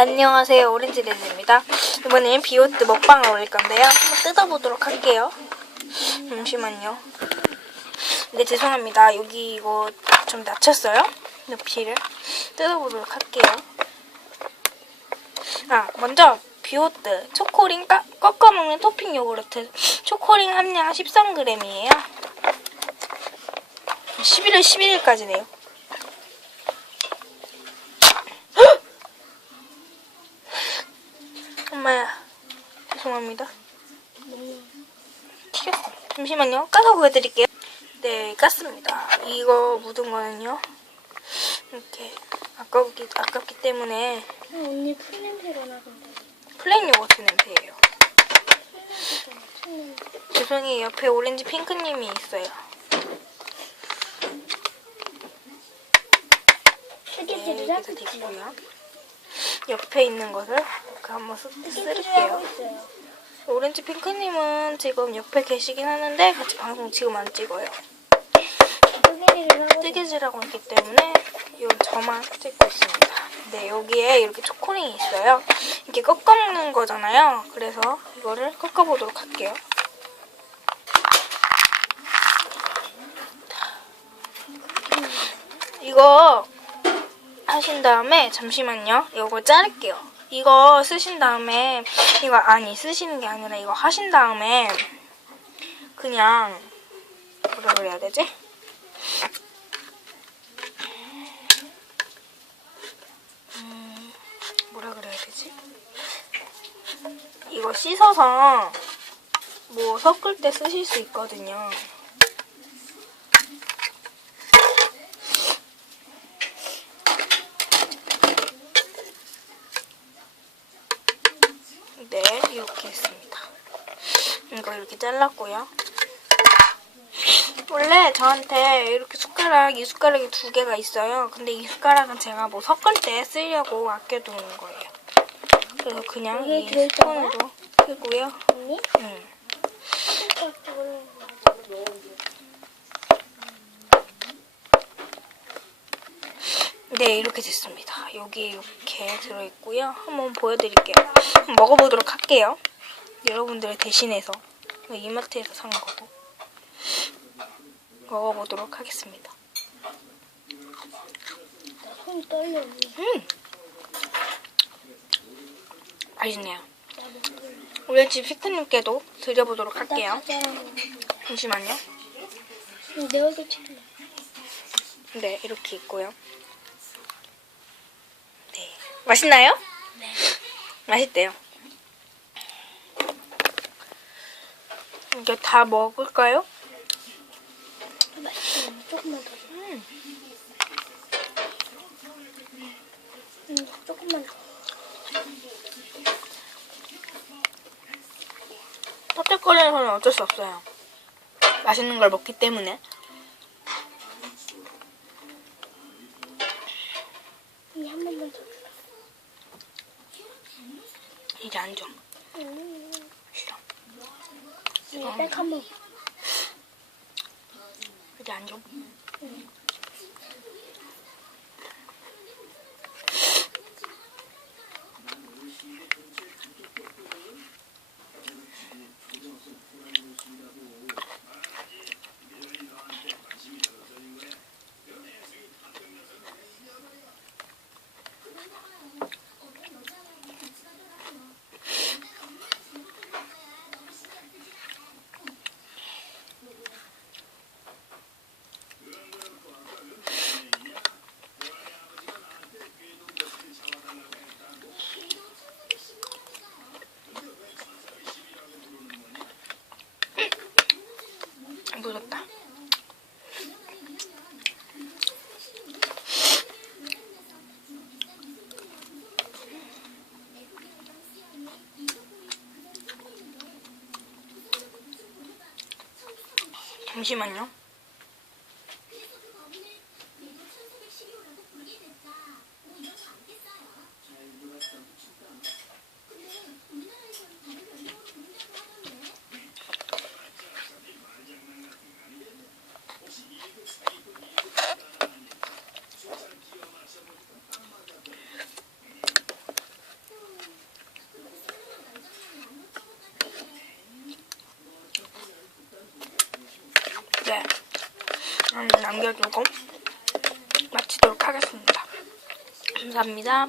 안녕하세요. 오렌지레드입니다. 이번엔 비오트 먹방을 올릴 건데요. 한번 뜯어보도록 할게요. 잠시만요. 네 죄송합니다. 여기 이거 좀 낮췄어요? 높이를. 뜯어보도록 할게요. 아 먼저 비오트 초코링 까, 꺾어 먹는 토핑 요구르트. 초코링 함량 13g이에요. 11월 11일까지네요 엄마야 죄송합니다. 튀겼어. 잠시만요. 까서 보여드릴게요. 네 깠습니다. 이거 묻은 거는요. 이렇게 아깝기, 아깝기 때문에 언니 풀 냄새가 나던데. 플레인 요거트 냄새예요. 죄송해요. 옆에 오렌지 핑크님이 있어요. 네 있어요. 됐고요 옆에 있는 것을 이렇게 한번 쓰, 쓸게요. 오렌지 핑크님은 지금 옆에 계시긴 하는데 같이 방송 지금 안 찍어요. 뜨개질하고 있기 때문에 요 저만 찍고 있습니다. 네, 여기에 이렇게 초코링이 있어요. 이렇게 꺾어 먹는 거잖아요. 그래서 이거를 꺾어 보도록 할게요. 이거 하신 다음에 잠시만요. 이거 자를게요. 이거 쓰신 다음에 이거 아니 쓰시는 게 아니라 이거 하신 다음에 그냥 뭐라 그래야 되지? 음, 뭐라 그래야 되지? 이거 씻어서 뭐 섞을 때 쓰실 수 있거든요. 네, 이렇게 했습니다. 이거 이렇게 잘랐고요. 원래 저한테 이렇게 숟가락, 이 숟가락이 두 개가 있어요. 근데 이 숟가락은 제가 뭐 섞을 때 쓰려고 아껴두는 거예요. 그래서 그냥 이? 스푼으로 쓰고요. 언니? 음. 네, 이렇게 됐습니다. 여기 이렇게 들어있고요. 한번 보여드릴게요. 한번 먹어보도록 할게요. 여러분들을 대신해서 이마트에서 산 거고 먹어보도록 하겠습니다. 음, 맛있네요. 오렌지 피크님께도 드려보도록 나 할게요. 잠시만요. 내 얼굴 찍을래. 네, 이렇게 있고요. 네, 맛있나요? 네. 맛있대요. 이게 다 먹을까요? 맛있어. 조금만 더. 음, 응, 조금만 더. 텁텁거리는 거는 어쩔 수 없어요. 맛있는 걸 먹기 때문에. 줘. 음. 싫어. 언니 백한 번. 줘. 묻 잠시만요. 네. 음, 남겨두고 마치도록 하겠습니다. 감사합니다.